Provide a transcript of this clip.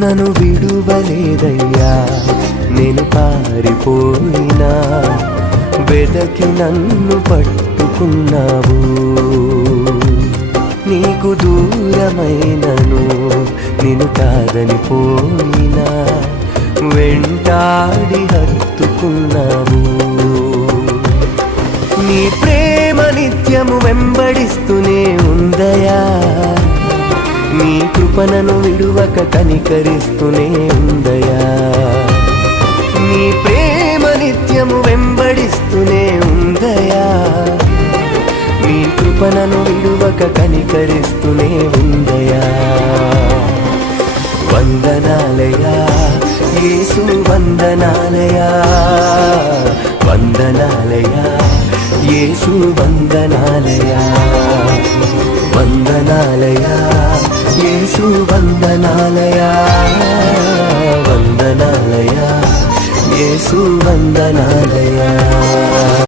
నన్ను విడువలేదయ్యా, నేను పారిపోయినా వెదకి నన్ను పట్టుకున్నావు. నీకు దూరమైనను నిన్ను కాదని పోయినా వెంటాడి హత్తుకున్నావు. నీ ప్రేమ నిత్యము వెంబడిస్తూనే ఉందయా, నీ కృపణను విడువక కనికరిస్తూనే ఉందయా. నీ ప్రేమ నిత్యము వెంబడిస్తూనే ఉందయా, నీ కృపణను విడువక కనికరిస్తూనే ఉందయా. వందనాలయా యేసు, వందనాలయా, వందనాలయా యేసు, వందనాలయా, వందనాలయా యేసు, వందనాలయా, వందనాలయా యేసు, వందనాలయా.